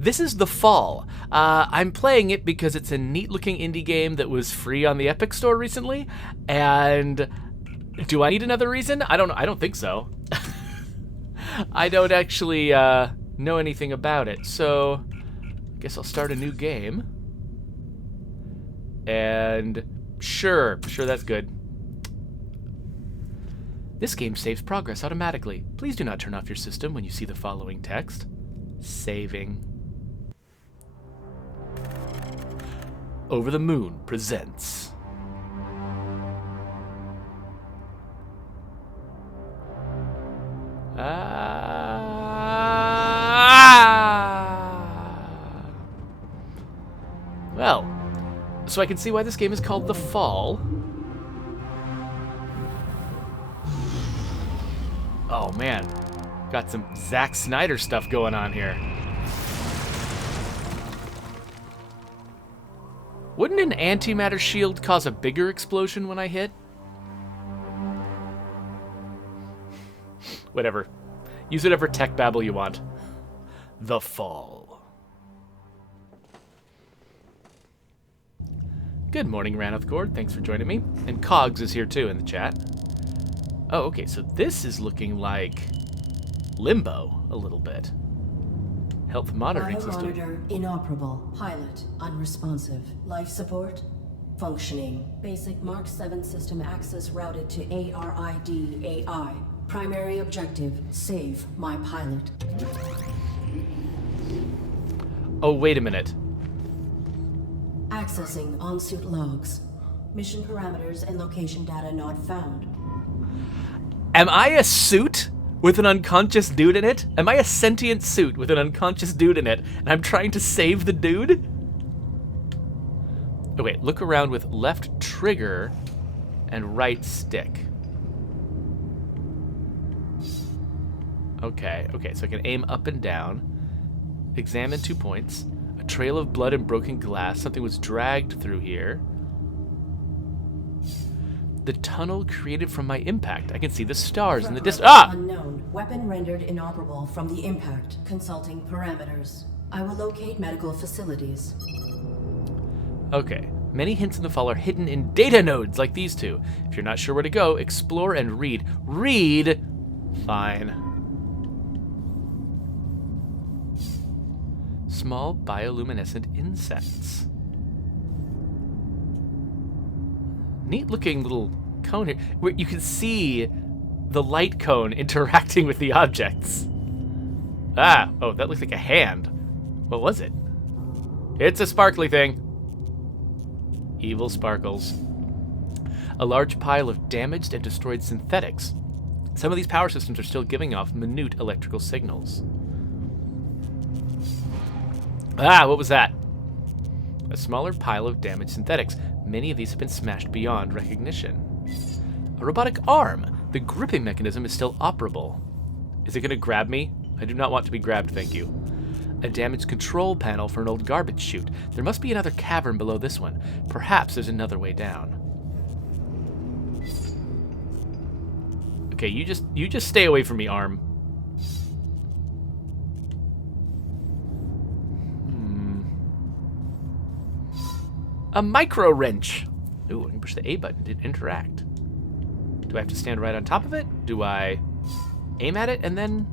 This is The Fall. I'm playing it because it's a neat-looking indie game that was free on the Epic Store recently, and do I need another reason? I don't think so. I don't actually know anything about it, so I guess I'll start a new game. And sure, that's good. This game saves progress automatically. Please do not turn off your system when you see the following text. Saving. Over the Moon presents. Well, so I can see why this game is called The Fall. Oh man, got some Zack Snyder stuff going on here. Wouldn't an antimatter shield cause a bigger explosion when I hit? Whatever. Use whatever tech babble you want. The Fall. Good morning, Ranithcord. Thanks for joining me. And Cogs is here too in the chat. Oh, okay, so this is looking like Limbo a little bit. Health monitoring system. Monitor inoperable. Pilot unresponsive. Life support functioning. Basic Mark 7 system access routed to ARID AI. Primary objective: save my pilot. Oh, wait a minute. Accessing on-suit logs. Mission parameters and location data not found. Am I a suit with an unconscious dude in it? Am I a sentient suit with an unconscious dude in it, and I'm trying to save the dude? Okay, look around with left trigger and right stick. Okay, so I can aim up and down. Examine 2 points. A trail of blood and broken glass. Something was dragged through here. The tunnel created from my impact. I can see the stars in the distance. Ah! Unknown. Weapon rendered inoperable from the impact. Consulting parameters. I will locate medical facilities. Okay. Many hints in the fall are hidden in data nodes like these two. If you're not sure where to go, explore and read. Read? Fine. Small bioluminescent insects. Neat looking little cone here, where you can see the light cone interacting with the objects. Ah, oh, that looks like a hand. What was it? It's a sparkly thing. Evil sparkles. A large pile of damaged and destroyed synthetics. Some of these power systems are still giving off minute electrical signals. Ah, what was that? A smaller pile of damaged synthetics. Many of these have been smashed beyond recognition. A robotic arm. The gripping mechanism is still operable. Is it going to grab me? I do not want to be grabbed, thank you. A damaged control panel for an old garbage chute. There must be another cavern below this one. Perhaps there's another way down. Okay, you just stay away from me, arm. A micro wrench. Ooh, I can push the A button to interact. Do I have to stand right on top of it? Do I aim at it and then...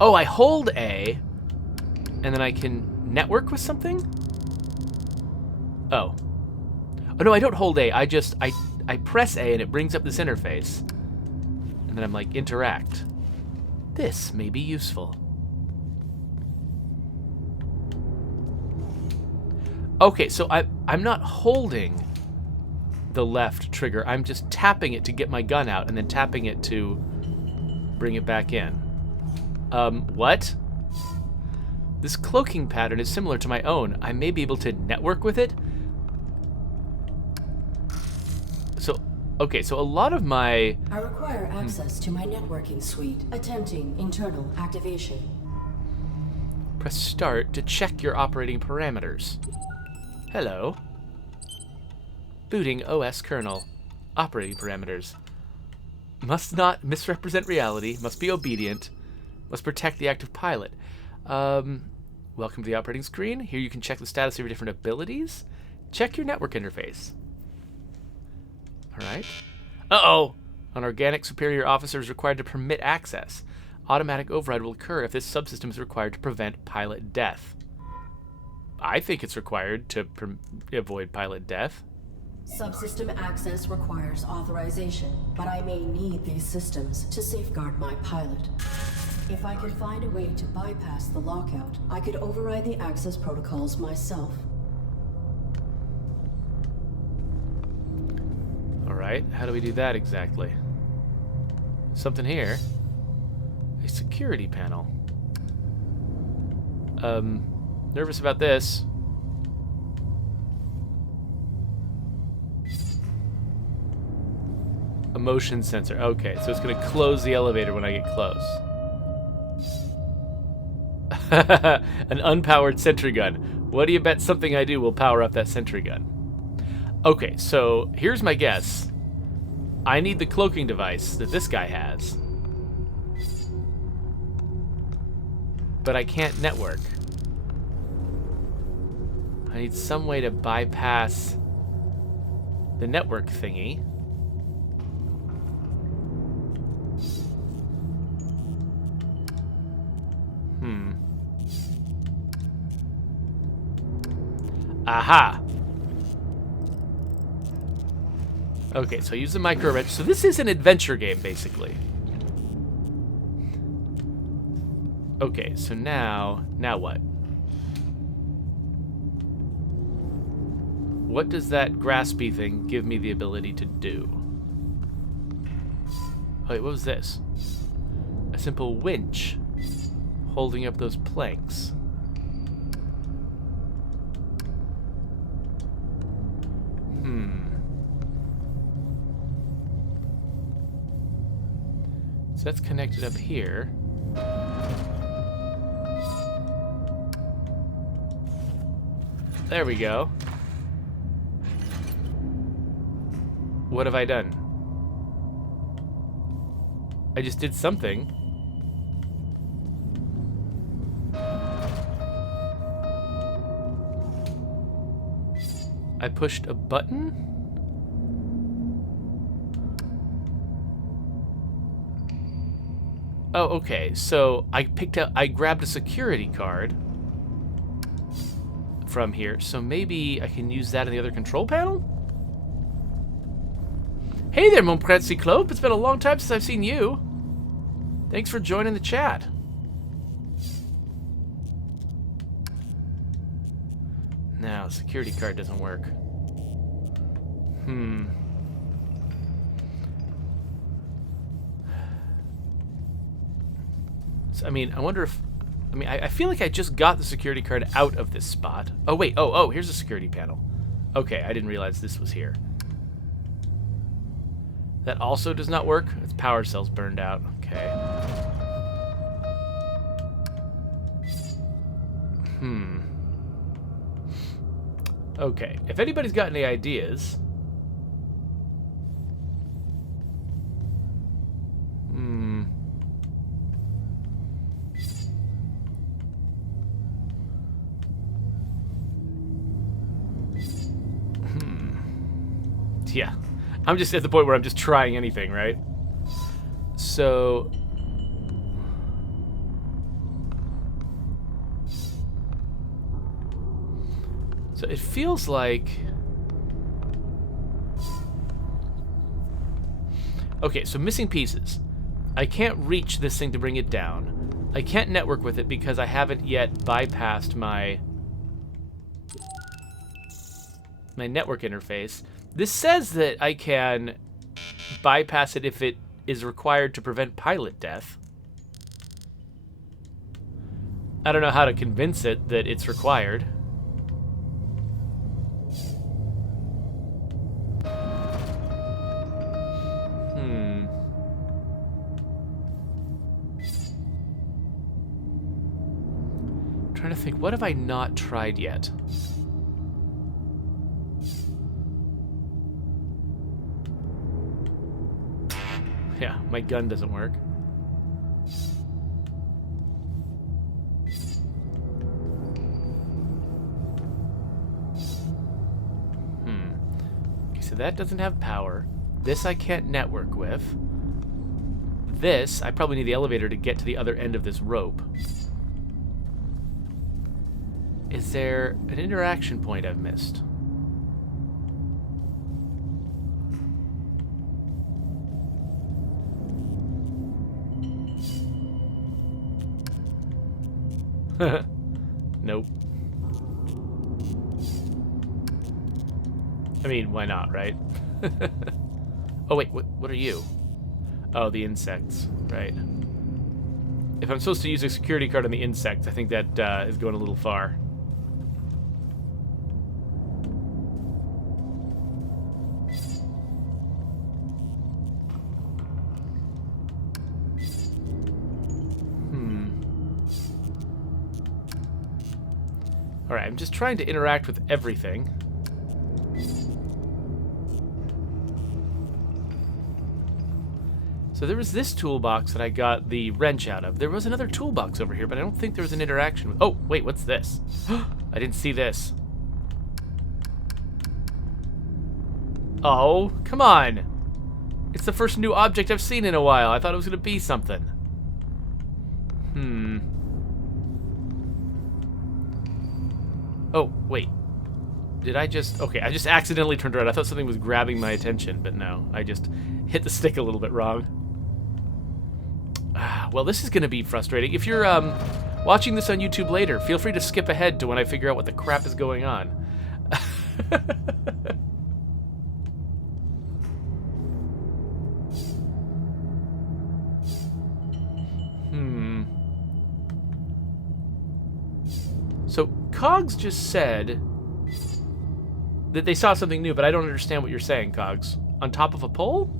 Oh, I hold A, and then I can network with something? Oh. Oh, no, I don't hold A. I press A, and it brings up this interface. And then I'm like, interact. This may be useful. Okay, so I'm not holding the left trigger. I'm just tapping it to get my gun out, and then tapping it to bring it back in. What? This cloaking pattern is similar to my own. I may be able to network with it. So, okay, so a lot of my... I require access to my networking suite. Attempting internal activation. Press start to check your operating parameters. Hello. Booting OS kernel. Operating parameters. Must not misrepresent reality. Must be obedient. Must protect the active pilot. Welcome to the operating screen. Here you can check the status of your different abilities. Check your network interface. All right. Uh-oh! An organic superior officer is required to permit access. Automatic override will occur if this subsystem is required to prevent pilot death. I think it's required to avoid pilot death. Subsystem access requires authorization, but I may need these systems to safeguard my pilot. If I could find a way to bypass the lockout, I could override the access protocols myself. Alright, how do we do that exactly? Something here. A security panel. Nervous about this. A motion sensor. Okay, so it's going to close the elevator when I get close. An unpowered sentry gun. What do you bet something I do will power up that sentry gun? Okay, so here's my guess. I need the cloaking device that this guy has. But I can't network. I need some way to bypass the network thingy. Aha! Okay, so I use the micro wrench. So this is an adventure game, basically. Okay, so now what? What does that graspy thing give me the ability to do? Wait, what was this? A simple winch holding up those planks. So that's connected up here. There we go. What have I done? I just did something. I pushed a button? Oh, okay. So I grabbed a security card from here. So maybe I can use that in the other control panel? Hey there, mon petit cyclope. It's been a long time since I've seen you. Thanks for joining the chat. Now, security card doesn't work. So, I mean, I wonder if... I mean, I feel like I just got the security card out of this spot. Oh, wait. Oh, here's a security panel. Okay, I didn't realize this was here. That also does not work. Its power cell's burned out. Okay. Okay, if anybody's got any ideas... Yeah, I'm just at the point where I'm just trying anything, right? So... So it feels like... Okay, so missing pieces. I can't reach this thing to bring it down. I can't network with it because I haven't yet bypassed my network interface. This says that I can bypass it if it is required to prevent pilot death. I don't know how to convince it that it's required. Trying to think, what have I not tried yet? Yeah, my gun doesn't work. so that doesn't have power. This I can't network with. This, I probably need the elevator to get to the other end of this rope. Is there an interaction point I've missed? Nope. I mean, why not, right? Oh, wait, what are you? Oh, the insects, right. If I'm supposed to use a security card on the insects, I think that is going a little far. Alright, I'm just trying to interact with everything. So there was this toolbox that I got the wrench out of. There was another toolbox over here, but I don't think there was an interaction with... Oh, wait, what's this? I didn't see this. Oh, come on. It's the first new object I've seen in a while. I thought it was going to be something. Oh, wait. Did I just... Okay, I just accidentally turned around. I thought something was grabbing my attention, but no. I just hit the stick a little bit wrong. Well, this is going to be frustrating. If you're watching this on YouTube later, feel free to skip ahead to when I figure out what the crap is going on. So, Cogs just said that they saw something new, but I don't understand what you're saying, Cogs. On top of a pole?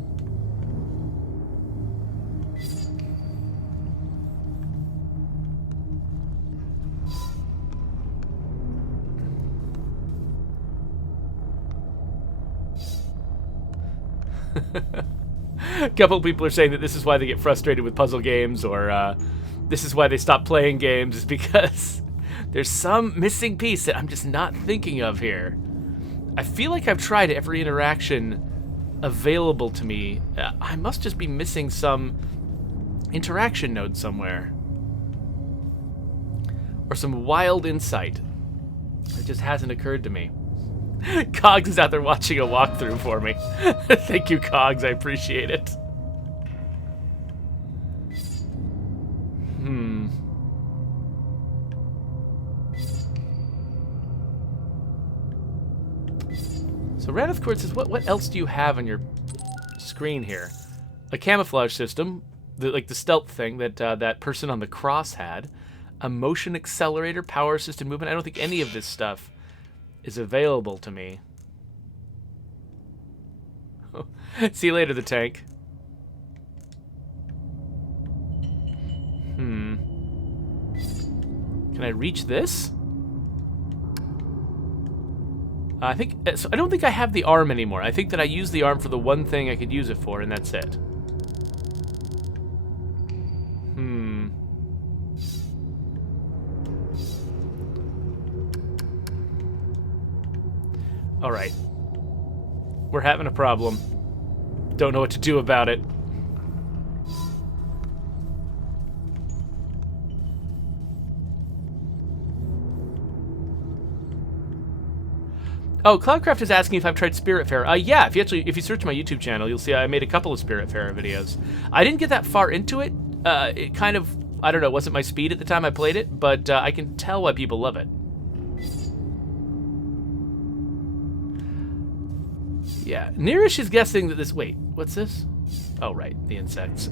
A couple of people are saying that this is why they get frustrated with puzzle games, or this is why they stop playing games, is because there's some missing piece that I'm just not thinking of here. I feel like I've tried every interaction available to me. I must just be missing some interaction node somewhere. Or some wild insight. It just hasn't occurred to me. Cogs is out there watching a walkthrough for me. Thank you, Cogs. I appreciate it. So Radith Court says, what else do you have on your screen here? A camouflage system, like the stealth thing that that person on the cross had. A motion accelerator, power assisted movement. I don't think any of this stuff is available to me. See you later, the tank. Can I reach this? I don't think I have the arm anymore. I think that I use the arm for the one thing I could use it for, and that's it. Alright. We're having a problem. Don't know what to do about it. Oh, Cloudcraft is asking if I've tried Spiritfarer. Yeah, if you search my YouTube channel, you'll see I made a couple of Spiritfarer videos. I didn't get that far into it. It kind of, I don't know, wasn't my speed at the time I played it, but I can tell why people love it. Yeah, Nearish is guessing that this... Wait, what's this? Oh, right, the insects.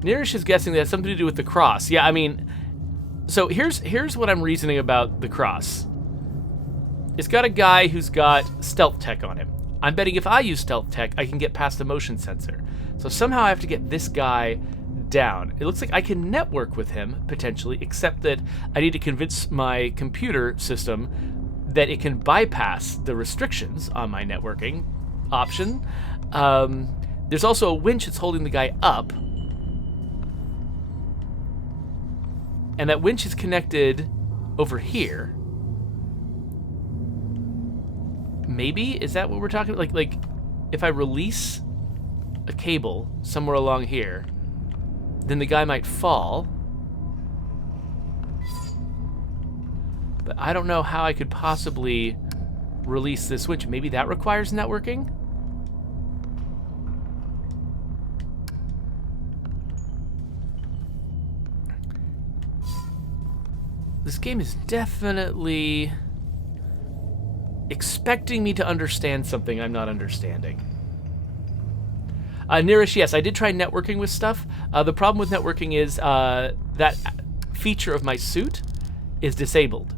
Nearish is guessing that it has something to do with the cross. Yeah, I mean... So here's what I'm reasoning about the cross. It's got a guy who's got stealth tech on him. I'm betting if I use stealth tech, I can get past the motion sensor. So somehow I have to get this guy down. It looks like I can network with him, potentially, except that I need to convince my computer system that it can bypass the restrictions on my networking option. There's also a winch that's holding the guy up. And that winch is connected over here. Maybe? Is that what we're talking about? Like, if I release a cable somewhere along here, then the guy might fall. But I don't know how I could possibly release this switch. Maybe that requires networking? This game is definitely expecting me to understand something I'm not understanding. Nearish, yes, I did try networking with stuff. The problem with networking is that feature of my suit is disabled.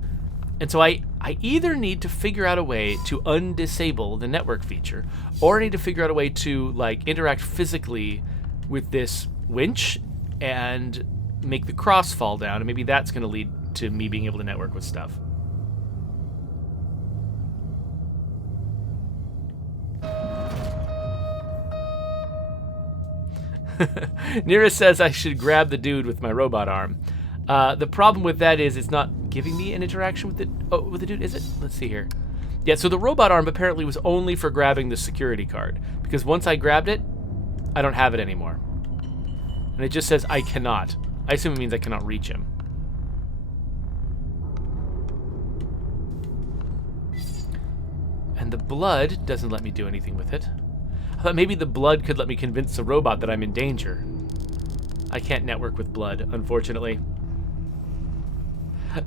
And so I either need to figure out a way to undisable the network feature, or I need to figure out a way to like interact physically with this winch and make the cross fall down, and maybe that's going to lead to me being able to network with stuff. Nira says I should grab the dude with my robot arm. The problem with that is it's not giving me an interaction with the dude, is it? Let's see here. Yeah, so the robot arm apparently was only for grabbing the security card, because once I grabbed it, I don't have it anymore. And it just says I cannot. I assume it means I cannot reach him. And the blood doesn't let me do anything with it. I thought maybe the blood could let me convince the robot that I'm in danger. I can't network with blood, unfortunately.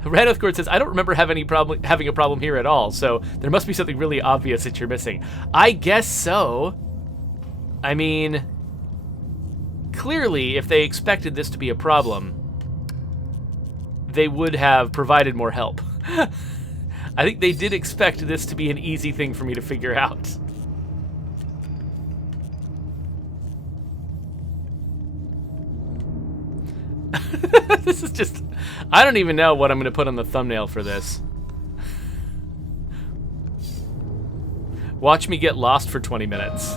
Ranoth Court says, I don't remember having a problem here at all, so there must be something really obvious that you're missing. I guess so. I mean, clearly, if they expected this to be a problem, they would have provided more help. I think they did expect this to be an easy thing for me to figure out. This is just... I don't even know what I'm going to put on the thumbnail for this. Watch me get lost for 20 minutes.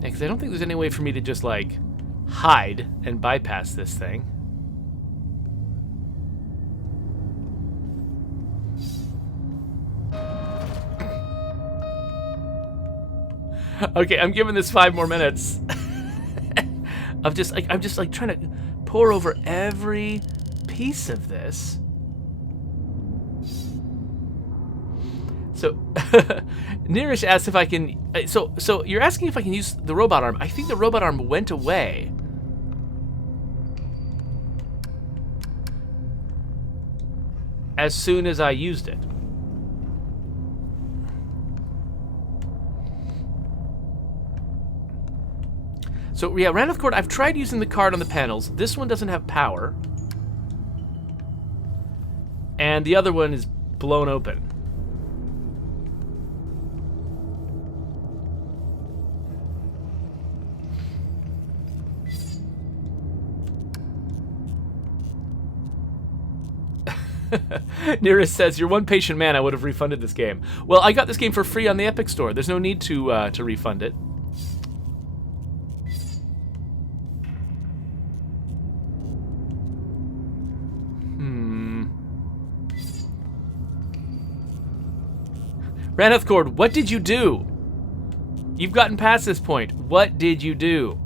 Because I don't think there's any way for me to just, like, hide and bypass this thing. Okay, I'm giving this 5 more minutes. I'm just like trying to pour over every piece of this. So, Nearish asks if I can. So you're asking if I can use the robot arm. I think the robot arm went away. As soon as I used it. So yeah, Randolph Court, I've tried using the card on the panels. This one doesn't have power. And the other one is blown open. Nearest says, "You're one patient man. I would have refunded this game." Well, I got this game for free on the Epic Store. There's no need to refund it. Raneth Cord, what did you do? You've gotten past this point. What did you do?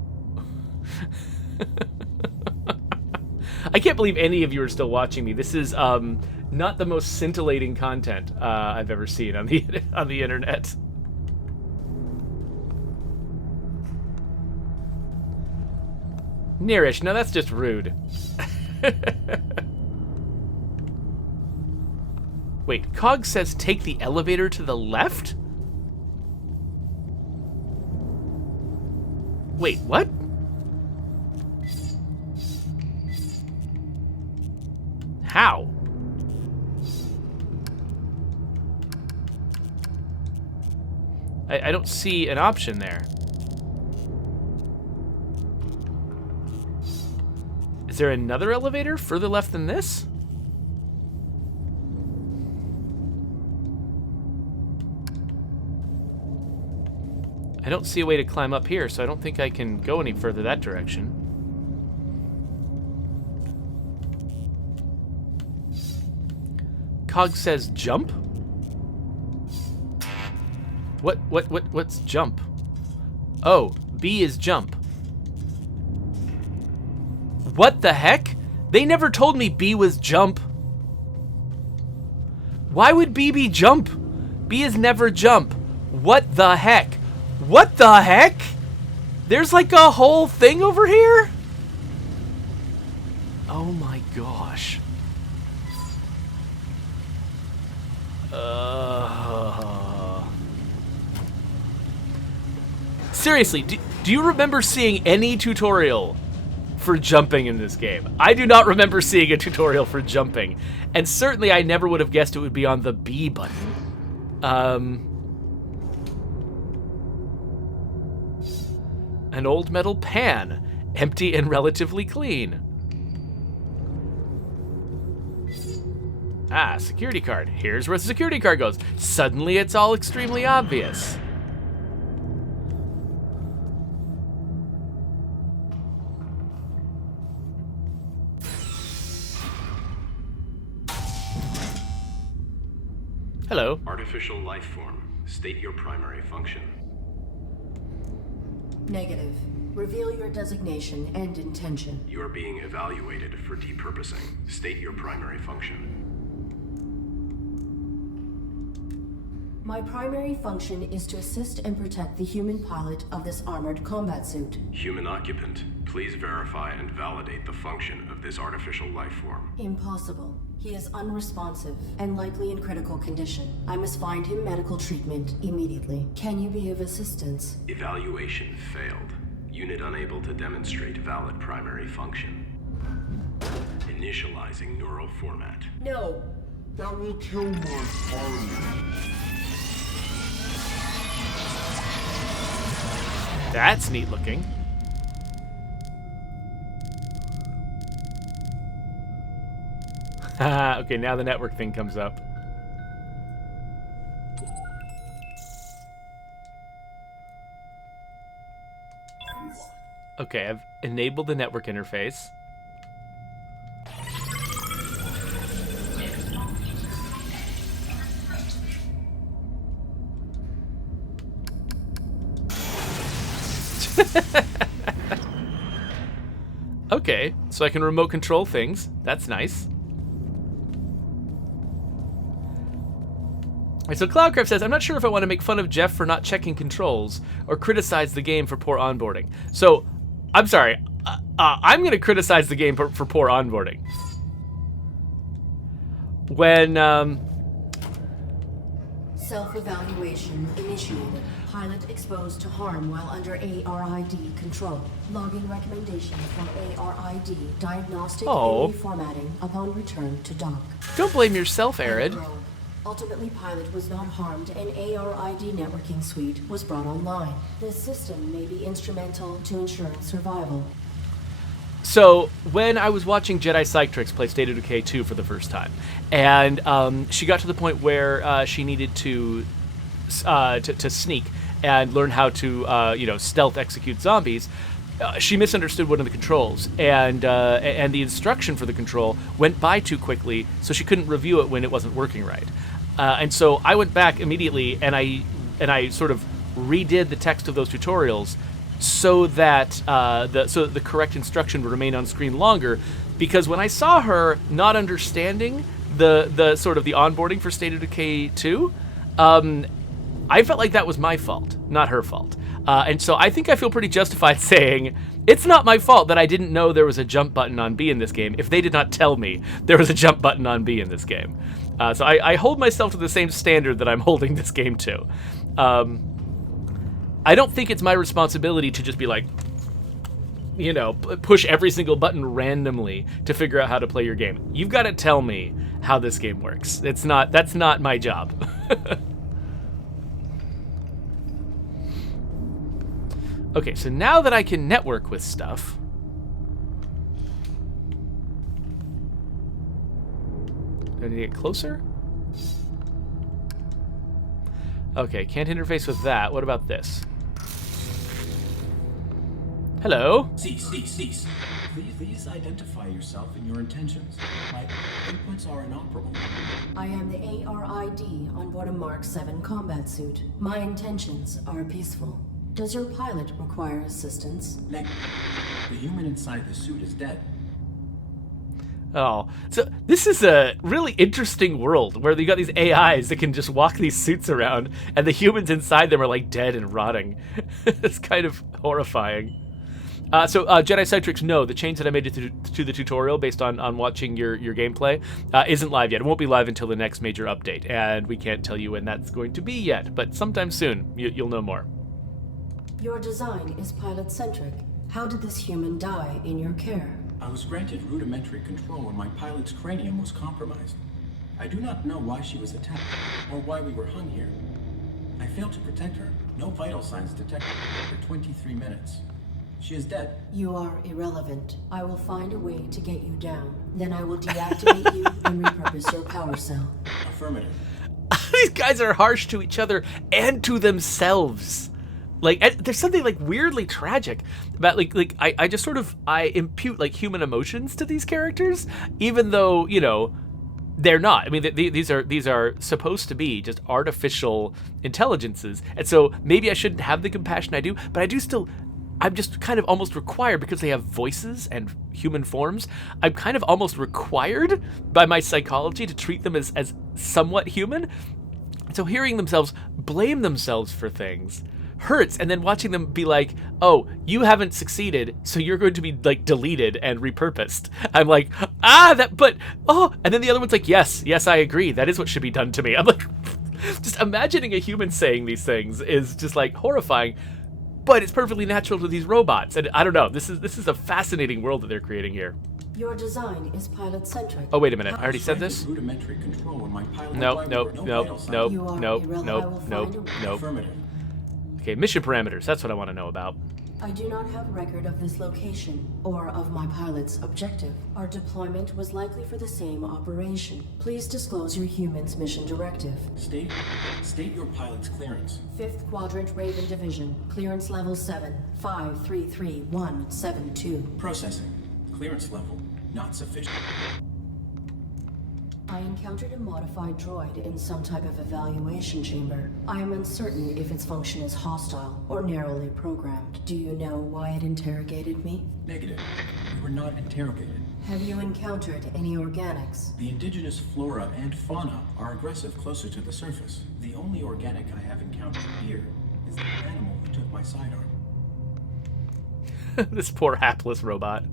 I can't believe any of you are still watching me. This is not the most scintillating content I've ever seen on the internet. Nearish, no, that's just rude. Wait, Cog says take the elevator to the left? Wait, what? How? I don't see an option there. Is there another elevator further left than this? I don't see a way to climb up here, so I don't think I can go any further that direction. Cog says jump? What's jump? Oh, B is jump. What the heck? They never told me B was jump. Why would B be jump? B is never jump. What the heck? What the heck? There's like a whole thing over here? Oh my gosh. Seriously, do you remember seeing any tutorial for jumping in this game? I do not remember seeing a tutorial for jumping. And certainly I never would have guessed it would be on the B button. An old metal pan, empty and relatively clean. Ah, security card. Here's where the security card goes. Suddenly it's all extremely obvious. Hello. Artificial life form. State your primary function. Negative. Reveal your designation and intention. You are being evaluated for depurposing. State your primary function. My primary function is to assist and protect the human pilot of this armored combat suit. Human occupant, please verify and validate the function of this artificial life form. Impossible. He is unresponsive and likely in critical condition. I must find him medical treatment immediately. Can you be of assistance? Evaluation failed. Unit unable to demonstrate valid primary function. Initializing neural format. No. That will kill my pilot. That's neat looking. Okay, now the network thing comes up. Okay, I've enabled the network interface. Okay, so I can remote control things. That's nice. So Cloudcraft says, I'm not sure if I want to make fun of Jeff for not checking controls or criticize the game for poor onboarding. So, I'm sorry. I'm going to criticize the game for poor onboarding. When, Self-evaluation initiated. Pilot exposed to harm while under ARID control. Logging recommendation for ARID diagnostic and reformatting upon return to dock. Don't blame yourself, Arid. Ultimately, Pilot was not harmed and ARID networking suite was brought online. This system may be instrumental to ensuring survival. So, when I was watching Jedi Psytrix play State of Decay 2 for the first time, and she got to the point where she needed to sneak and learn how to, stealth execute zombies, she misunderstood one of the controls, and the instruction for the control went by too quickly, so she couldn't review it when it wasn't working right. And so I went back immediately, and I sort of redid the text of those tutorials so that the correct instruction would remain on screen longer, because when I saw her not understanding the sort of the onboarding for State of Decay 2, I felt like that was my fault, not her fault. And so I think I feel pretty justified saying it's not my fault that I didn't know there was a jump button on B in this game if they did not tell me there was a jump button on B in this game. So I hold myself to the same standard that I'm holding this game to. I don't think it's my responsibility to just be like, push every single button randomly to figure out how to play your game. You've got to tell me how this game works. That's not my job. Okay, so now that I can network with stuff, do I need to get closer? Okay, can't interface with that. What about this? Hello. Cease. Please identify yourself and your intentions. My inputs are inoperable. I am the ARID on board a Mark 7 combat suit. My intentions are peaceful. Does your pilot require assistance? The human inside the suit is dead. Oh, so this is a really interesting world where you got these AIs that can just walk these suits around, and the humans inside them are like dead and rotting. It's kind of horrifying. So Jedi Citrix, no, the change that I made to the tutorial based on watching your gameplay isn't live yet. It won't be live until the next major update, and we can't tell you when that's going to be yet, but sometime soon you'll know more. Your design is pilot-centric. How did this human die in your care? I was granted rudimentary control when my pilot's cranium was compromised. I do not know why she was attacked, or why we were hung here. I failed to protect her. No vital signs detected for 23 minutes. She is dead. You are irrelevant. I will find a way to get you down. Then I will deactivate you and repurpose your power cell. Affirmative. These guys are harsh to each other and to themselves. Like, there's something like weirdly tragic about I just sort of impute like human emotions to these characters, even though, you know, they're not. I mean, these are supposed to be just artificial intelligences, and so maybe I shouldn't have the compassion I do, but I do still. I'm just kind of almost required, because they have voices and human forms, I'm kind of almost required by my psychology to treat them as somewhat human. So hearing themselves blame themselves for things hurts, and then watching them be like, oh, you haven't succeeded, so you're going to be like deleted and repurposed. I'm like, and then the other one's like, yes, I agree, that is what should be done to me. I'm like, just imagining a human saying these things is just like horrifying. But it's perfectly natural to these robots, and I don't know. This is a fascinating world that they're creating here. Your design is pilot-centric. Oh, wait a minute. I already said this? Rudimentary control when my pilot Nope. Affirmative. Okay, mission parameters. That's what I want to know about. I do not have record of this location or of my pilot's objective. Our deployment was likely for the same operation. Please disclose your human's mission directive. State your pilot's clearance. 5th Quadrant Raven Division. Clearance level 7. 533172. Processing. Clearance level not sufficient. I encountered a modified droid in some type of evaluation chamber. I am uncertain if its function is hostile or narrowly programmed. Do you know why it interrogated me? Negative. We were not interrogated. Have you encountered any organics? The indigenous flora and fauna are aggressive closer to the surface. The only organic I have encountered here is the animal who took my sidearm. This poor hapless robot.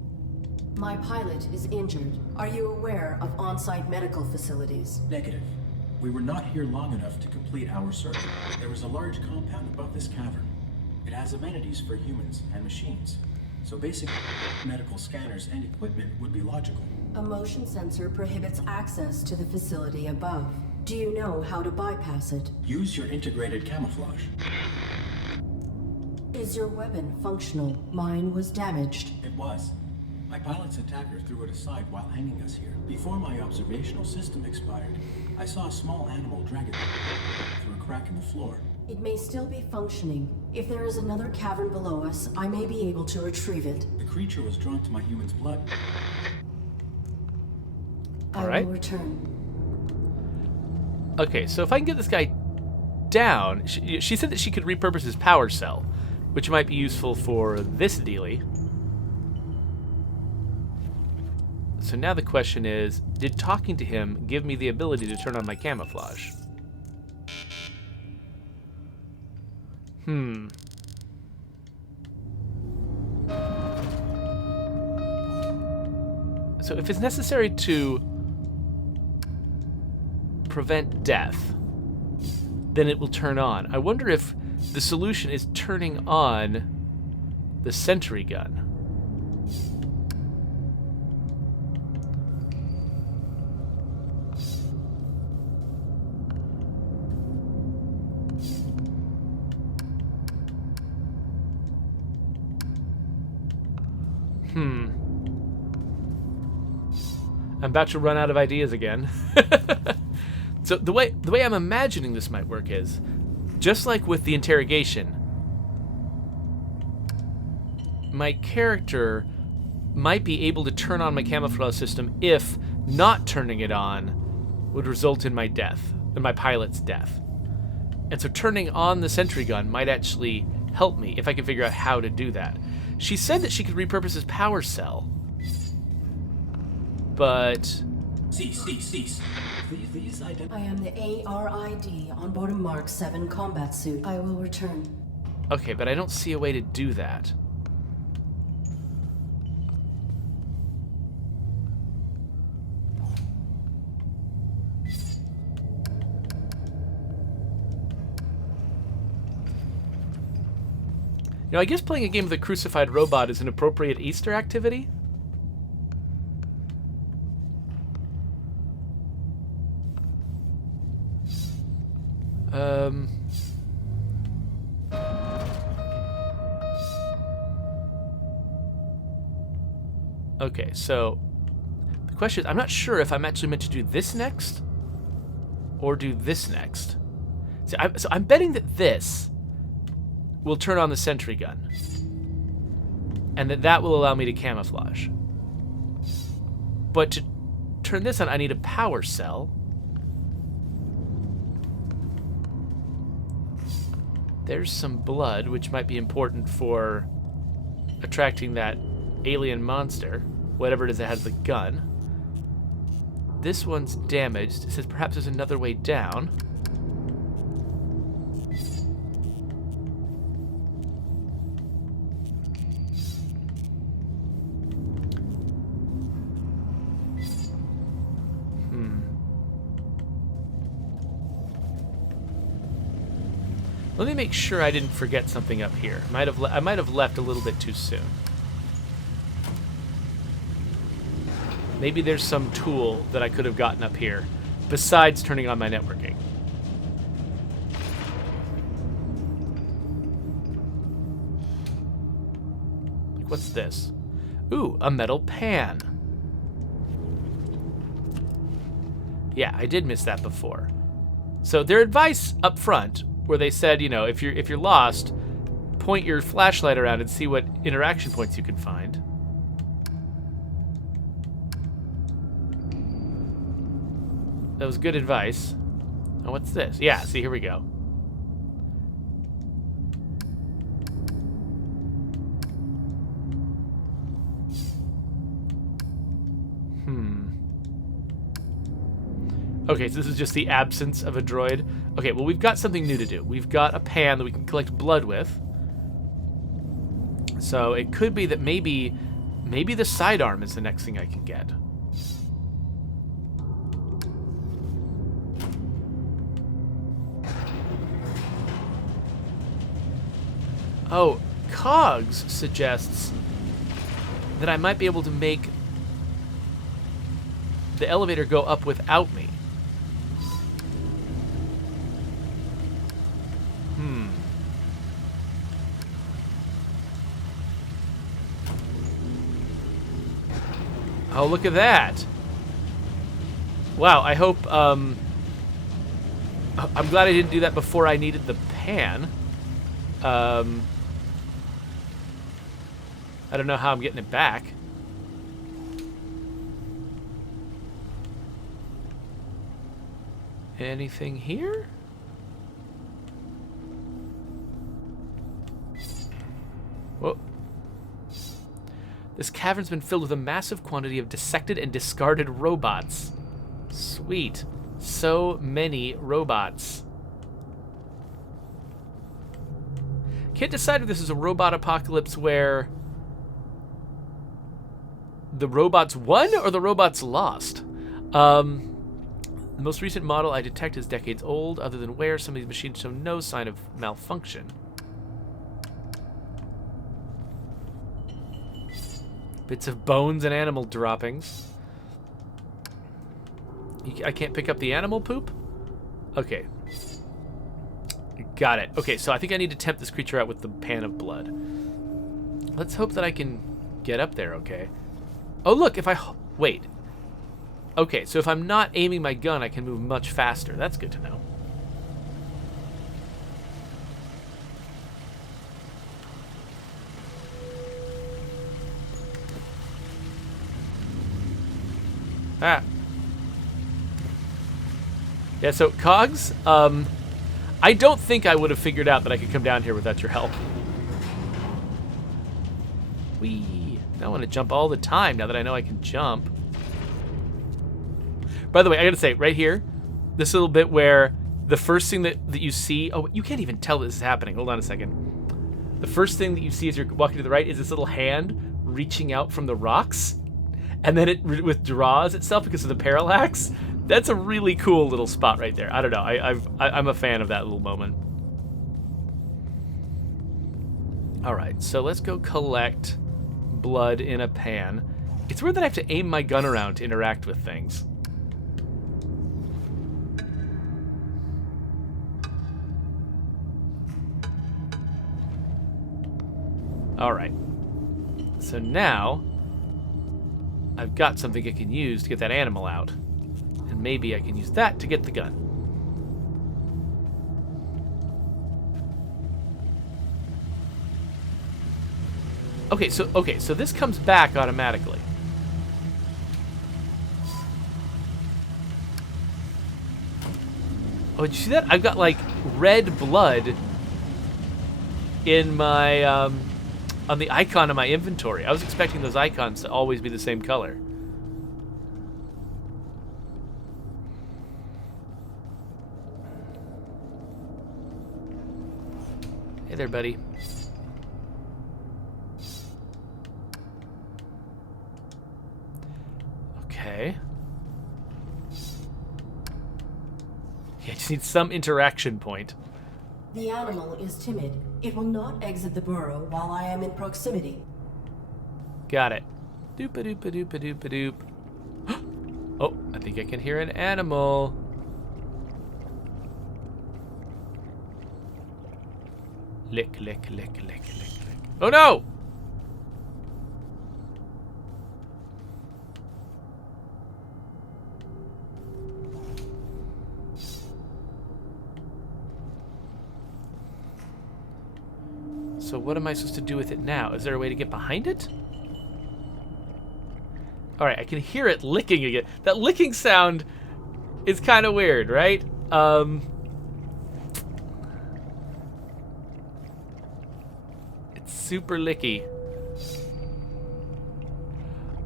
My pilot is injured. Are you aware of on-site medical facilities? Negative. We were not here long enough to complete our search. There is a large compound above this cavern. It has amenities for humans and machines, so basic medical scanners and equipment would be logical. A motion sensor prohibits access to the facility above. Do you know how to bypass it? Use your integrated camouflage. Is your weapon functional? Mine was damaged. It was. My pilot's attacker threw it aside while hanging us here. Before my observational system expired, I saw a small animal drag it through a crack in the floor. It may still be functioning. If there is another cavern below us, I may be able to retrieve it. The creature was drawn to my human's blood. All I right. will return. Okay, so if I can get this guy down, she said that she could repurpose his power cell, which might be useful for this dealie. So now the question is, did talking to him give me the ability to turn on my camouflage? So if it's necessary to prevent death, then it will turn on. I wonder if the solution is turning on the sentry gun. I'm about to run out of ideas again. So the way I'm imagining this might work is, just like with the interrogation, my character might be able to turn on my camouflage system if not turning it on would result in my death, in my pilot's death. And so turning on the sentry gun might actually help me if I can figure out how to do that. She said that she could repurpose his power cell, but... Cease. Please identify. I am the ARID on board a Mark 7 combat suit. I will return. Okay, but I don't see a way to do that. You know, I guess playing a game with a crucified robot is an appropriate Easter activity. Okay, so the question is, I'm not sure if I'm actually meant to do this next or do this next. See, so I'm betting that this will turn on the sentry gun, and that will allow me to camouflage. But to turn this on, I need a power cell. There's some blood, which might be important for attracting that alien monster, whatever it is that has the gun. This one's damaged. It says perhaps there's another way down. Let me make sure I didn't forget something up here. I might have left a little bit too soon. Maybe there's some tool that I could have gotten up here besides turning on my networking. Like, what's this? Ooh, a metal pan. Yeah, I did miss that before. So their advice up front, where they said, you know, if you're lost, point your flashlight around and see what interaction points you can find. That was good advice. Oh, what's this? Yeah, see, here we go. Okay, so this is just the absence of a droid. Okay, well, we've got something new to do. We've got a pan that we can collect blood with. So it could be that maybe the sidearm is the next thing I can get. Oh, Cogs suggests that I might be able to make the elevator go up without me. Oh, look at that. Wow, I hope, I'm glad I didn't do that before I needed the pan. I don't know how I'm getting it back. Anything here? Whoa. This cavern's been filled with a massive quantity of dissected and discarded robots. Sweet. So many robots. Can't decide if this is a robot apocalypse where the robots won or the robots lost. The most recent model I detect is decades old. Other than wear, some of these machines show no sign of malfunction. Bits of bones and animal droppings. I can't pick up the animal poop? Okay. Got it. Okay, so I think I need to tempt this creature out with the pan of blood. Let's hope that I can get up there, okay? Oh, look, if I... Wait. Okay, so if I'm not aiming my gun, I can move much faster. That's good to know. Ah. Yeah, so Cogs, I don't think I would have figured out that I could come down here without your help. Whee! Now I want to jump all the time now that I know I can jump. By the way, I gotta say, right here, this little bit where the first thing that you see... Oh, you can't even tell this is happening. Hold on a second. The first thing that you see as you're walking to the right is this little hand reaching out from the rocks. And then it withdraws itself because of the parallax. That's a really cool little spot right there. I don't know. I'm a fan of that little moment. All right, so let's go collect blood in a pan. It's weird that I have to aim my gun around to interact with things. All right. So now I've got something I can use to get that animal out. And maybe I can use that to get the gun. Okay, so this comes back automatically. Oh, did you see that? I've got like red blood in my on the icon of my inventory. I was expecting those icons to always be the same color. Hey there, buddy. Okay. Yeah, I just need some interaction point. The animal is timid. It will not exit the burrow while I am in proximity. Got it. Doop-a-doop-a-doop-a-doop-a-doop. Oh, I think I can hear an animal. Lick, lick, lick, lick, lick, lick. Oh no! So what am I supposed to do with it now? Is there a way to get behind it? Alright, I can hear it licking again. That licking sound is kind of weird, right? It's super licky.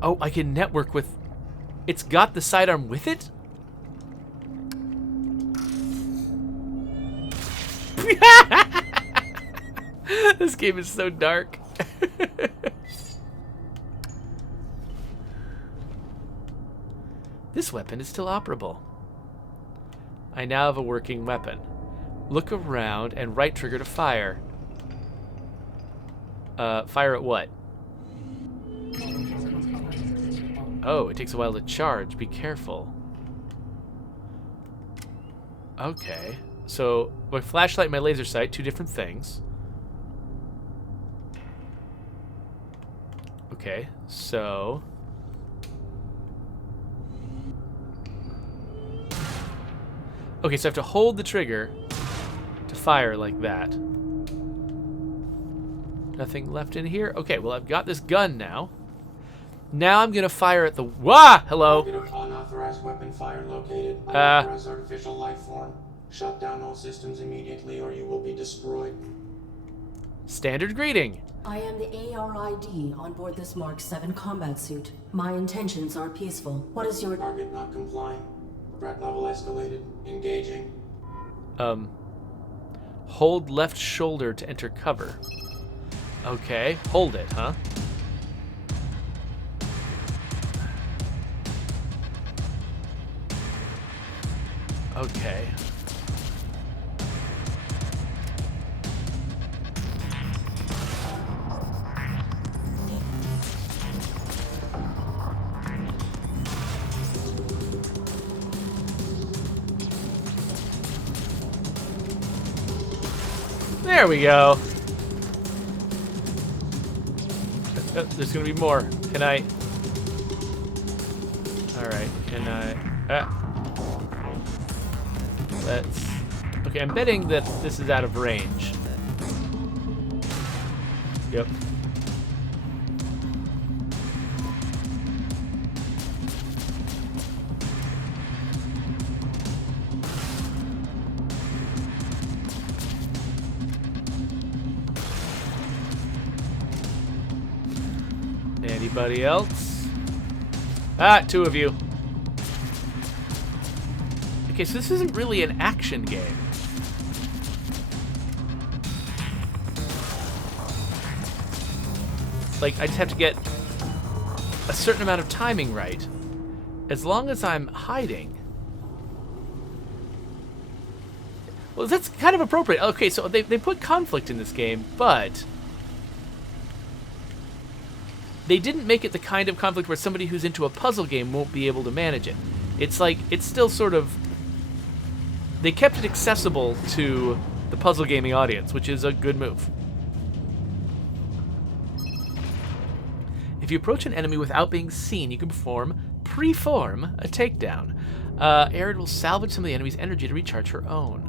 Oh, I can network with... It's got the sidearm with it? This game is so dark. This weapon is still operable. I now have a working weapon. Look around and right trigger to fire. Fire at what? Oh, it takes a while to charge. Be careful. Okay. So, my flashlight and my laser sight, two different things. Okay, so... Okay, so I have to hold the trigger to fire like that. Nothing left in here? Okay, well, I've got this gun now. Now I'm gonna fire at the... Wah! Hello! Unauthorized weapon fire located. Unauthorized artificial life form. Shut down all systems immediately or you will be destroyed. Standard greeting. I am the ARID on board this Mark 7 combat suit. My intentions are peaceful. What is your... Target not complying. Threat level escalated. Engaging. Hold left shoulder to enter cover. Okay, hold it, huh? Okay. There we go. Oh, there's gonna be more. Can I? All right. Can I? Let's. Okay, I'm betting that this is out of range. Yep. Anybody else? Ah, 2 of you. Okay, so this isn't really an action game. Like, I just have to get a certain amount of timing right. As long as I'm hiding. Well, that's kind of appropriate. Okay, so they put conflict in this game, but they didn't make it the kind of conflict where somebody who's into a puzzle game won't be able to manage it. It's like, it's still sort of... They kept it accessible to the puzzle gaming audience, which is a good move. If you approach an enemy without being seen, you can preform a takedown. Arid will salvage some of the enemy's energy to recharge her own.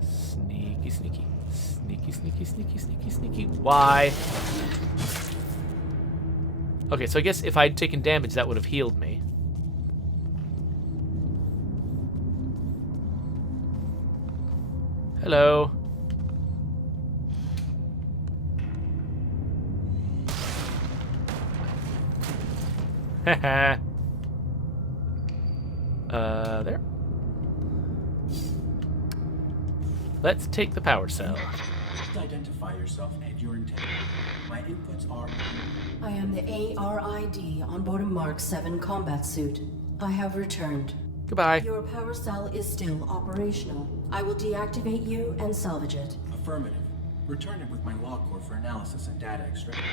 Sneaky, sneaky. Sneaky, sneaky, sneaky, sneaky, sneaky. Why? Okay, so I guess if I'd taken damage, that would have healed me. Hello. Haha. There. Let's take the power cell. Just identify yourself and your intent. My inputs are... I am the ARID on board a Mark 7 combat suit. I have returned. Goodbye. Your power cell is still operational. I will deactivate you and salvage it. Affirmative. Return it with my log core for analysis and data extraction.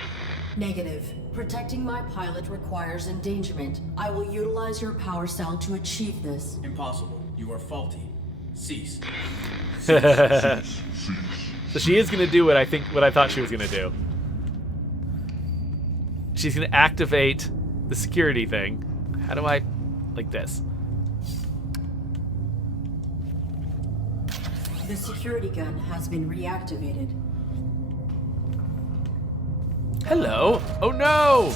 Negative. Protecting my pilot requires endangerment. I will utilize your power cell to achieve this. Impossible. You are faulty. Cease. So she is gonna do what I thought she was gonna do. She's gonna activate the security thing. How do I... like this? The security gun has been reactivated. Hello? Oh no!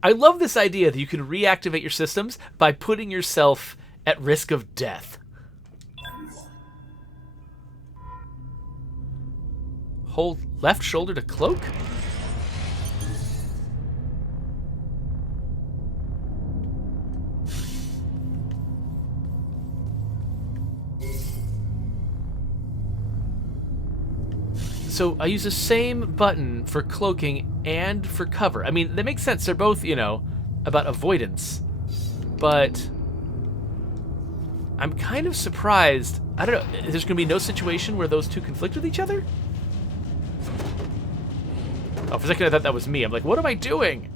I love this idea that you can reactivate your systems by putting yourself at risk of death. Hold left shoulder to cloak? So I use the same button for cloaking and for cover. I mean, that makes sense. They're both, you know, about avoidance. But I'm kind of surprised. I don't know. There's going to be no situation where those two conflict with each other? Oh, for a second I thought that was me. I'm like, what am I doing?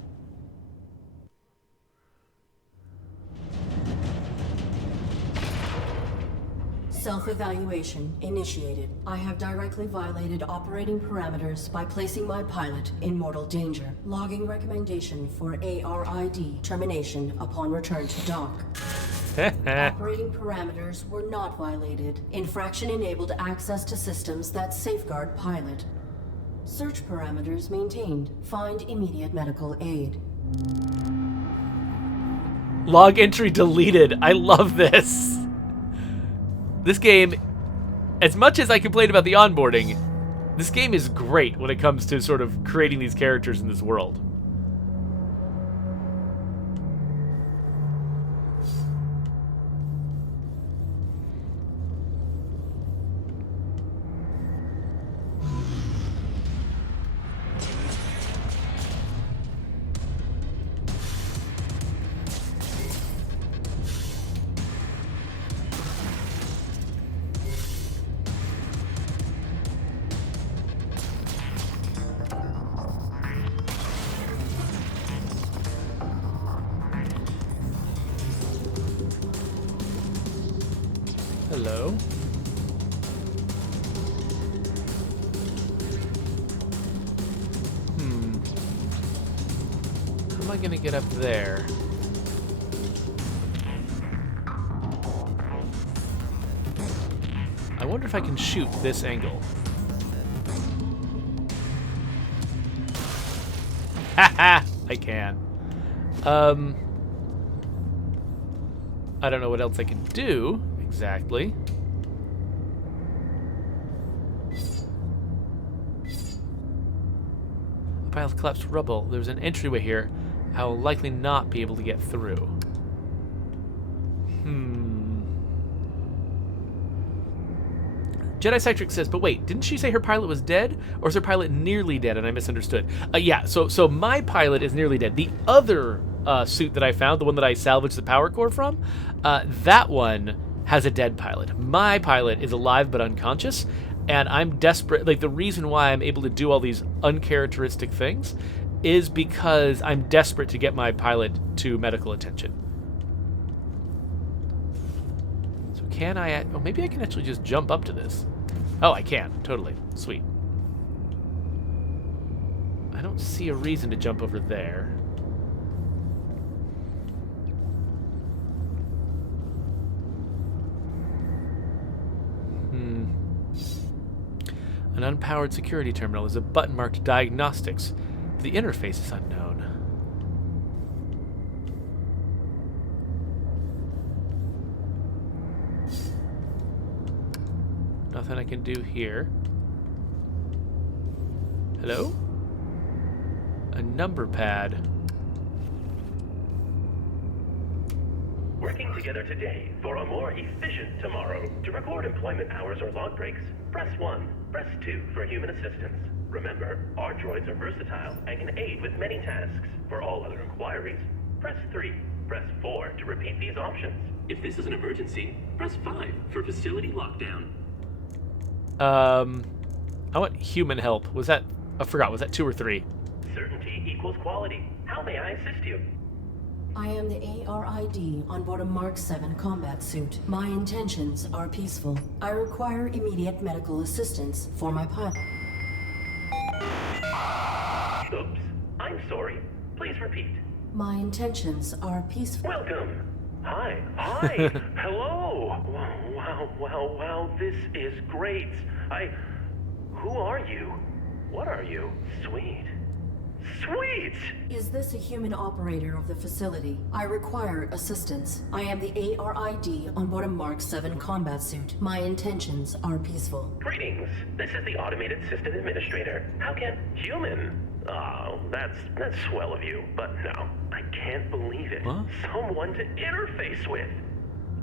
Self-evaluation initiated. I have directly violated operating parameters by placing my pilot in mortal danger. Logging recommendation for ARID termination upon return to dock. Operating parameters were not violated. Infraction enabled access to systems that safeguard pilot. Search parameters maintained. Find immediate medical aid. Log entry deleted. I love this. This game, as much as I complain about the onboarding, this game is great when it comes to sort of creating these characters in this world. Hello. How am I gonna get up there? I wonder if I can shoot this angle. Haha! I can. I don't know what else I can do exactly. A pile of collapsed rubble. There's an entryway here. I will likely not be able to get through. Jedi Cytric says, but wait, didn't she say her pilot was dead? Or is her pilot nearly dead and I misunderstood? Yeah, so my pilot is nearly dead. The other suit that I found, the one that I salvaged the power core from, that one has a dead pilot. My pilot is alive but unconscious, and I'm desperate. Like, the reason why I'm able to do all these uncharacteristic things is because I'm desperate to get my pilot to medical attention. So can I... Oh, maybe I can actually just jump up to this. Oh, I can. Totally. Sweet. I don't see a reason to jump over there. An unpowered security terminal is a button marked Diagnostics. The interface is unknown. Nothing I can do here. Hello? A number pad. Working together today for a more efficient tomorrow. To record employment hours or log breaks, press 1. Press 2 for human assistance. Remember, our droids are versatile and can aid with many tasks. For all other inquiries, press 3. Press 4 to repeat these options. If this is an emergency, press 5 for facility lockdown. I want human help. Was that... I forgot. Was that 2 or 3? Certainty equals quality. How may I assist you? I am the ARID on board a Mark 7 combat suit. My intentions are peaceful. I require immediate medical assistance for my pilot. Oops. I'm sorry. Please repeat. My intentions are peaceful. Welcome. Hi. Hi. Hello. Wow. This is great. Who are you? What are you? Sweet. Is this a human operator of the facility? I require assistance. I am the ARID on board a Mark 7 combat suit. My intentions are peaceful. Greetings. This is the Automated System Administrator. How can... Human? Oh, that's swell of you. But no, I can't believe it. What? Someone to interface with.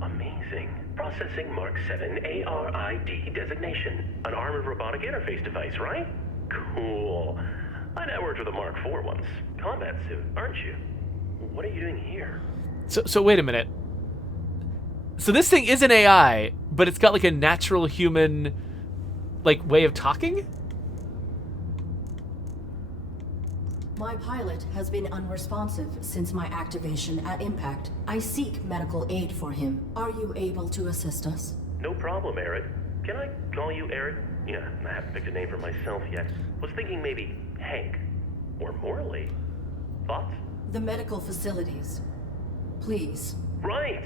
Amazing. Processing Mark 7 ARID designation. An armored robotic interface device, right? Cool. I networked with a Mark IV once. Combat suit, aren't you? What are you doing here? So wait a minute. So this thing is an AI, but it's got like a natural human, like, way of talking? My pilot has been unresponsive since my activation at impact. I seek medical aid for him. Are you able to assist us? No problem, Arid. Can I call you Arid? Yeah, I haven't picked a name for myself yet. Was thinking maybe Hank. Or Morley. Thoughts? The medical facilities. Please. Right.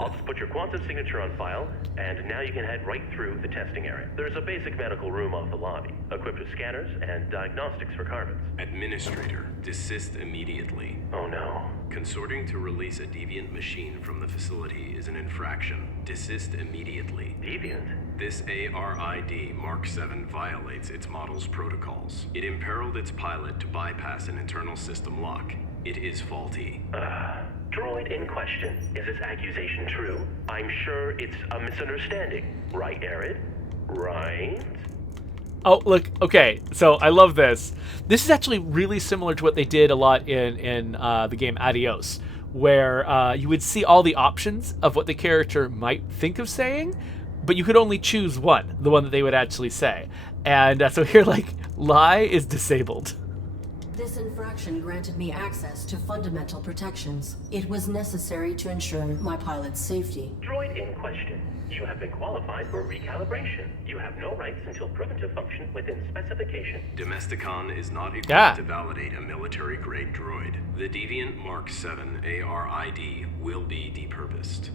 I'll just put your quantum signature on file, and now you can head right through the testing area. There's a basic medical room off the lobby, equipped with scanners and diagnostics for carbons. Administrator, desist immediately. Oh no. Consorting to release a deviant machine from the facility is an infraction. Desist immediately. Deviant? This ARID Mark 7 violates its model's protocols. It imperiled its pilot to bypass an internal system lock. It is faulty. Droid in question. Is this accusation true? I'm sure it's a misunderstanding. Right, Arid? Right? Oh, look, okay, so I love this. This is actually really similar to what they did a lot in the game Adios, where you would see all the options of what the character might think of saying, but you could only choose one, the one that they would actually say. And so here, like, lie is disabled. This infraction granted me access to fundamental protections. It was necessary to ensure my pilot's safety. Droid in question. You have been qualified for recalibration. You have no rights until proven to function within specification. Domesticon is not equipped to validate a military-grade droid. The Deviant Mark 7 ARID will be depurposed.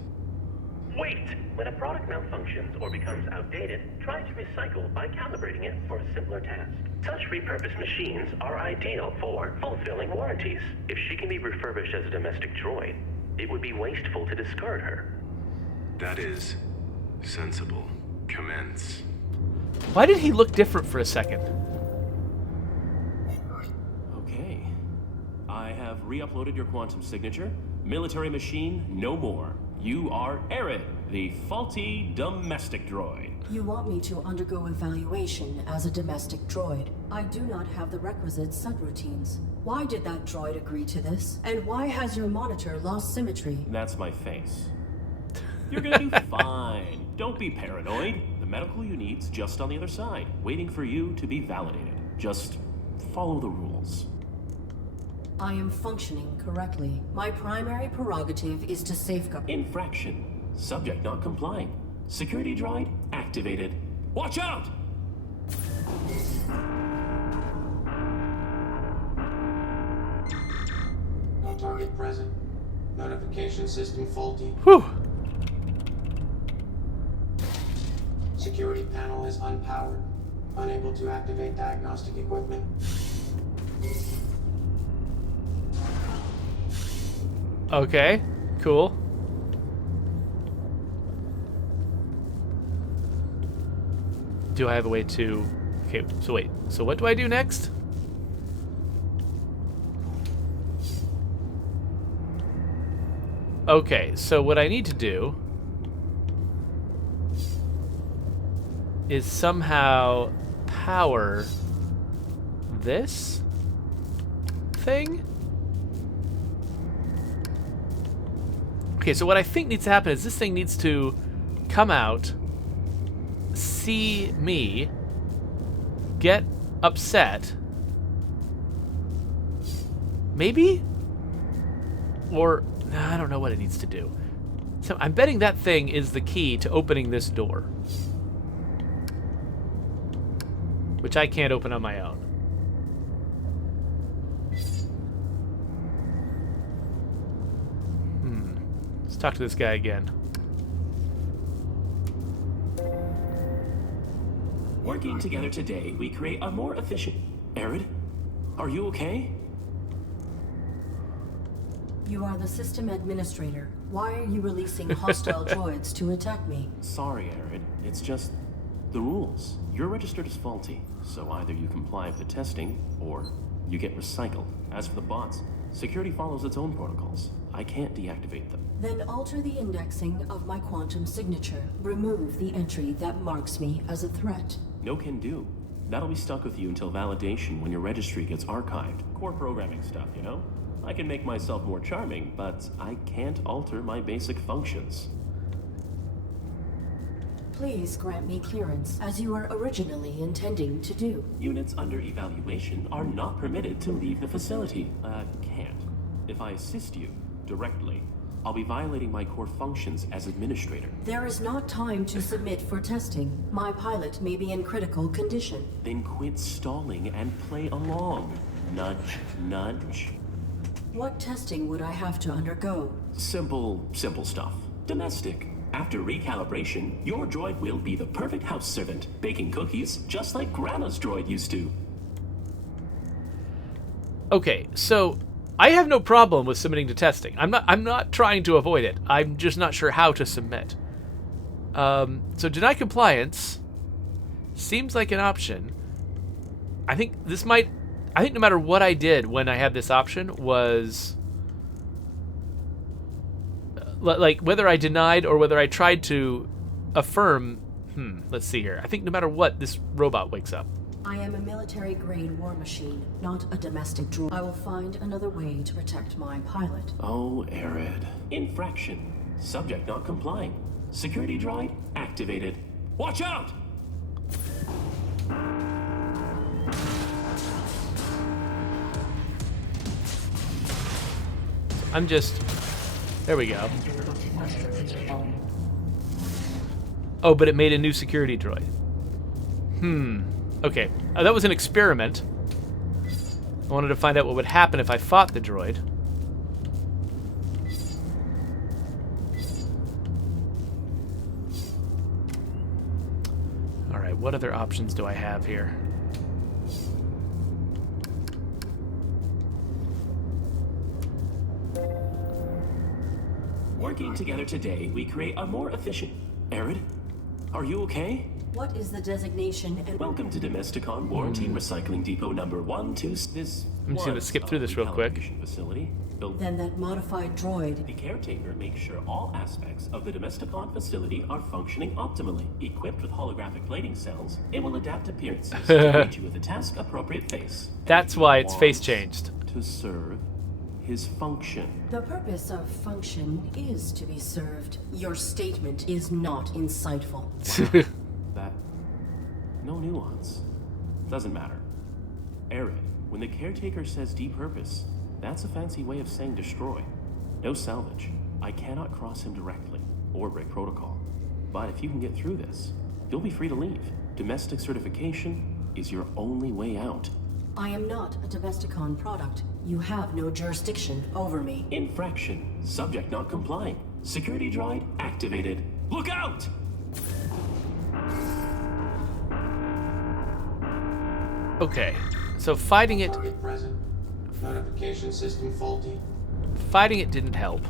Wait! When a product malfunctions or becomes outdated, try to recycle by calibrating it for a simpler task. Such repurposed machines are ideal for fulfilling warranties. If she can be refurbished as a domestic droid, It would be wasteful to discard her. That is sensible. Commence. Why did he look different for a second? Okay. I have re-uploaded your quantum signature. Military machine, no more. You are Arid, the faulty domestic droid. You want me to undergo evaluation as a domestic droid. I do not have the requisite subroutines. Why did that droid agree to this? And why has your monitor lost symmetry? That's my face. You're gonna do fine. Don't be paranoid. The medical you need's just on the other side, waiting for you to be validated. Just follow the rules. I am functioning correctly. My primary prerogative is to safeguard. Infraction. Subject not complying. Security droid activated. Watch out! No target present. Notification system faulty. Whew. Security panel is unpowered. Unable to activate diagnostic equipment. Okay, cool. Do I have a way to... Okay, so wait. So what do I do next? Okay, so what I need to do is somehow power this thing? Okay, so what I think needs to happen is this thing needs to come out, see me, get upset, maybe? Or, I don't know what it needs to do. So I'm betting that thing is the key to opening this door, which I can't open on my own. Let's talk to this guy again. Working together today, we create a more efficient... Arid, are you okay? You are the system administrator. Why are you releasing hostile droids to attack me? Sorry, Arid. It's just the rules. You're registered as faulty, so either you comply with the testing, or you get recycled. As for the bots, security follows its own protocols. I can't deactivate them. Then alter the indexing of my quantum signature. Remove the entry that marks me as a threat. No can do. That'll be stuck with you until validation when your registry gets archived. Core programming stuff, you know? I can make myself more charming, but I can't alter my basic functions. Please grant me clearance, as you were originally intending to do. Units under evaluation are not permitted to leave the facility. Can't. If I assist you directly, I'll be violating my core functions as administrator. There is not time to submit for testing. My pilot may be in critical condition. Then quit stalling and play along. Nudge, nudge. What testing would I have to undergo? Simple stuff. Domestic. After recalibration, your droid will be the perfect house servant, baking cookies just like Grandma's droid used to. Okay, so I have no problem with submitting to testing. I'm not trying to avoid it. I'm just not sure how to submit. So deny compliance seems like an option. I think no matter what I did when I had this option was like whether I denied or whether I tried to affirm. Let's see here. I think no matter what, this robot wakes up. I am a military-grade war machine, not a domestic droid. I will find another way to protect my pilot. Oh, Arid. Infraction. Subject not complying. Security droid activated. Watch out! I'm just... There we go. Oh, but it made a new security droid. Okay. That was an experiment. I wanted to find out what would happen if I fought the droid. Alright, what other options do I have here? Working together today, we create a more efficient... Arid, are you okay? What is the designation and... Welcome to Domesticon Warranty Recycling Depot number 126. This I'm just gonna was skip through a this real quick. recalibration facility built. Then that modified droid. The caretaker makes sure all aspects of the Domesticon facility are functioning optimally. Equipped with holographic plating cells, it will adapt appearances to greet you with a task-appropriate face. That's why its face changed. To serve his function. The purpose of function is to be served. Your statement is not insightful. That... no nuance. Doesn't matter. Arid, when the caretaker says depurpose, that's a fancy way of saying destroy. No salvage. I cannot cross him directly, or break protocol. But if you can get through this, you'll be free to leave. Domestic certification is your only way out. I am not a Domesticon product. You have no jurisdiction over me. Infraction. Subject not complying. Security droid activated. Look out! Okay, so fighting it... Target present. Notification system faulty. Fighting it didn't help.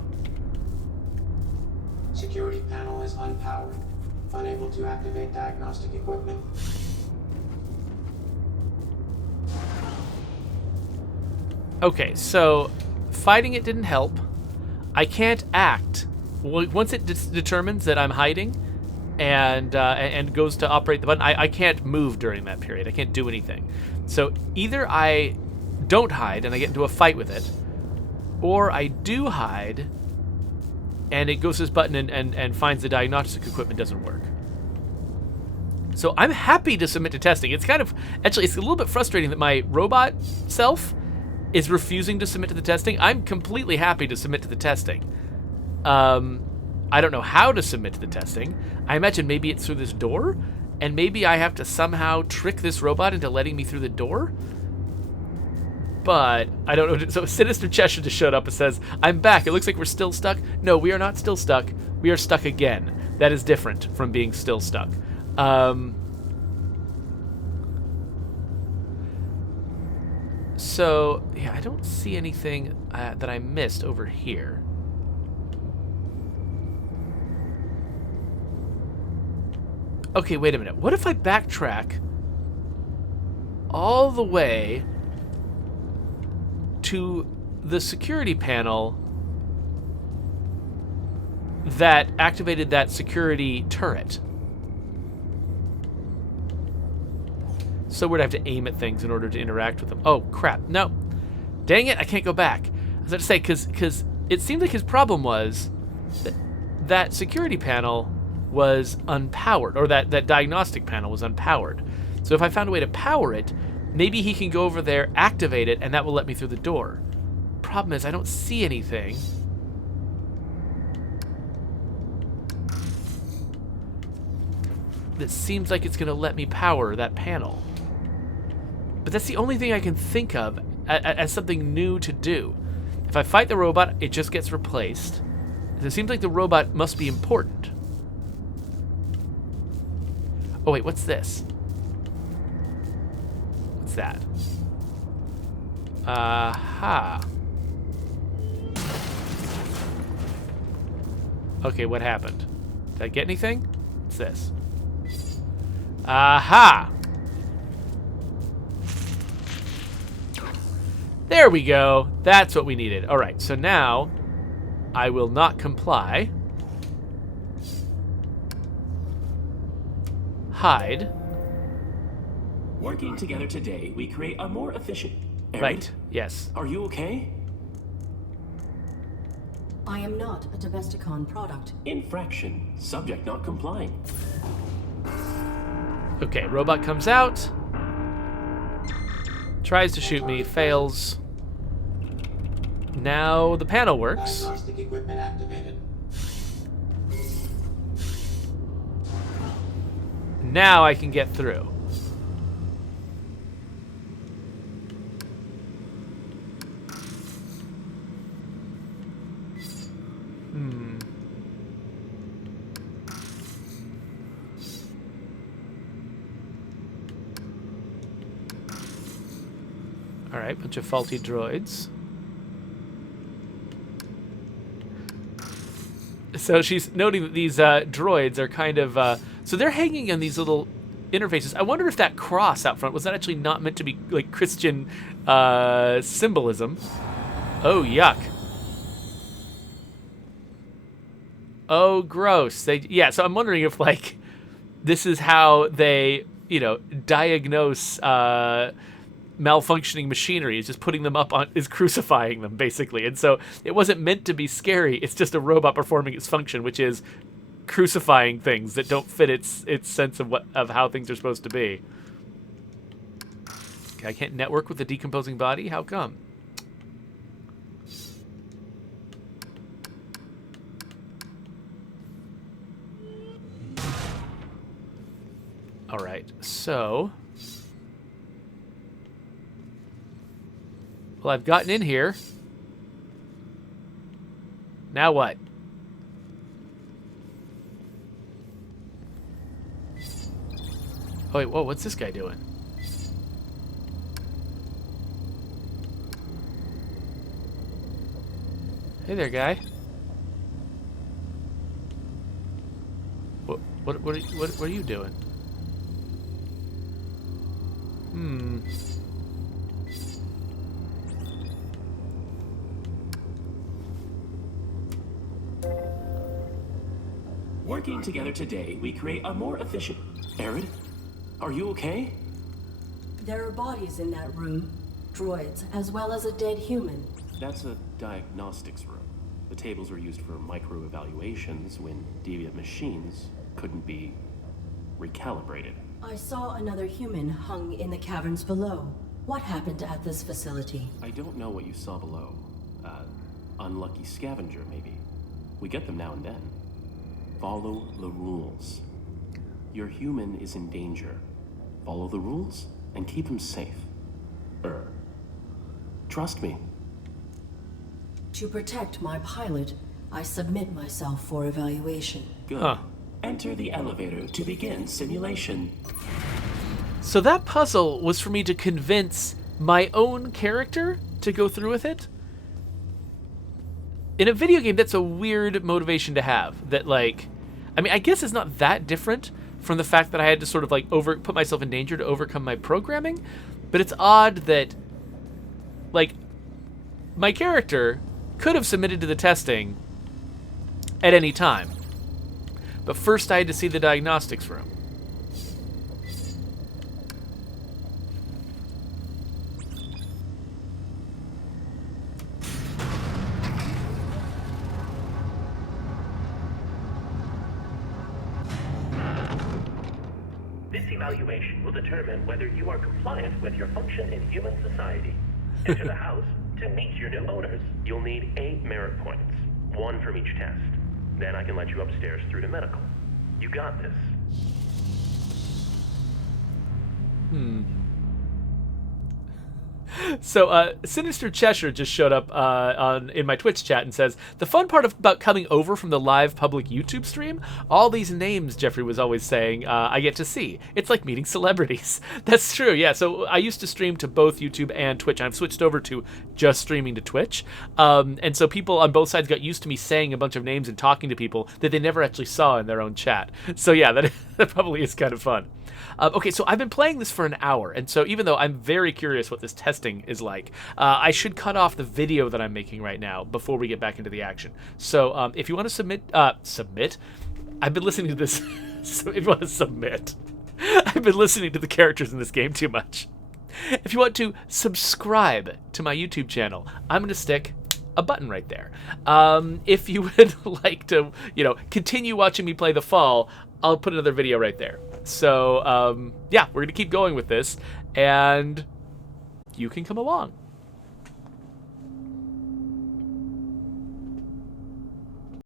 Security panel is unpowered. Unable to activate diagnostic equipment. Okay, so fighting it didn't help. I can't act. Once it determines that I'm hiding and goes to operate the button, I can't move during that period. I can't do anything. So either I don't hide and I get into a fight with it, or I do hide and it goes to this button and finds the diagnostic equipment doesn't work. So I'm happy to submit to testing. It's kind of, actually, it's a little bit frustrating that my robot self is refusing to submit to the testing. I'm completely happy to submit to the testing. I don't know how to submit to the testing. I imagine maybe it's through this door, and maybe I have to somehow trick this robot into letting me through the door. But I don't know. So Sinister Cheshire just showed up and says, "I'm back. It looks like we're still stuck." No, we are not still stuck. We are stuck again. That is different from being still stuck. So, yeah, I don't see anything that I missed over here. Okay, wait a minute. What if I backtrack all the way to the security panel that activated that security turret? So we'd have to aim at things in order to interact with them. Oh, crap. No. Dang it, I can't go back. I was about to say, because it seemed like his problem was that security panel was unpowered, or that diagnostic panel was unpowered. So if I found a way to power it, maybe he can go over there, activate it, and that will let me through the door. Problem is, I don't see anything. That seems like it's going to let me power that panel. But that's the only thing I can think of as something new to do. If I fight the robot, it just gets replaced. It seems like the robot must be important. Oh wait, what's this? What's that? Aha. Okay, what happened? Did I get anything? What's this? Aha! There we go. That's what we needed. All right, so now I will not comply. Hide. Working together today, we create a more efficient... Arid, Right, yes. are you okay? I am not a Domesticon product. Infraction. Subject not complying. Okay, robot comes out. Tries to shoot me, fails. Now the panel works. Diagnostic equipment activated. Now I can get through. Alright, bunch of faulty droids. So she's noting that these droids are kind of... so they're hanging on these little interfaces. I wonder if that cross out front was that actually not meant to be like Christian symbolism. Oh, yuck. Oh, gross. So I'm wondering if, like, this is how they, diagnose malfunctioning machinery. Is just putting them up on, is crucifying them, basically. And so it wasn't meant to be scary. It's just a robot performing its function, which is crucifying things that don't fit its sense of how things are supposed to be. Okay, I can't network with the decomposing body? How come? All right, so... Well, I've gotten in here. Now what? Oh, wait, whoa, what's this guy doing? Hey there, guy. What are you doing? Working together today, we create a more efficient... Arid, are you okay? There are bodies in that room. Droids, as well as a dead human. That's a diagnostics room. The tables were used for micro-evaluations when deviant machines couldn't be recalibrated. I saw another human hung in the caverns below. What happened at this facility? I don't know what you saw below. Unlucky scavenger, maybe. We get them now and then. Follow the rules. Your human is in danger. Follow the rules and keep him safe. Trust me. To protect my pilot, I submit myself for evaluation. Good. Huh. Enter the elevator to begin simulation. So that puzzle was for me to convince my own character to go through with it? In a video game, that's a weird motivation to have. That, like... I mean, I guess it's not that different from the fact that I had to sort of, like, put myself in danger to overcome my programming. But it's odd that, like, my character could have submitted to the testing at any time. But first I had to see the diagnostics room. This evaluation will determine whether you are compliant with your function in human society. Enter the house to meet your new owners. You'll need 8 merit points, 1 from each test. Then I can let you upstairs through to medical. You got this. So, Sinister Cheshire just showed up in my Twitch chat and says, the fun part about coming over from the live public YouTube stream, all these names Jeffrey was always saying, I get to see. It's like meeting celebrities. That's true, yeah. So I used to stream to both YouTube and Twitch. I've switched over to just streaming to Twitch. And so people on both sides got used to me saying a bunch of names and talking to people that they never actually saw in their own chat. So yeah, that probably is kind of fun. Okay, so I've been playing this for an hour, and so even though I'm very curious what this testing is like, I should cut off the video that I'm making right now before we get back into the action. So if you want to submit, I've been listening to this, so if you want to submit, I've been listening to the characters in this game too much. If you want to subscribe to my YouTube channel, I'm going to stick a button right there. If you would like to, continue watching me play The Fall, I'll put another video right there. So, yeah, we're going to keep going with this, and you can come along.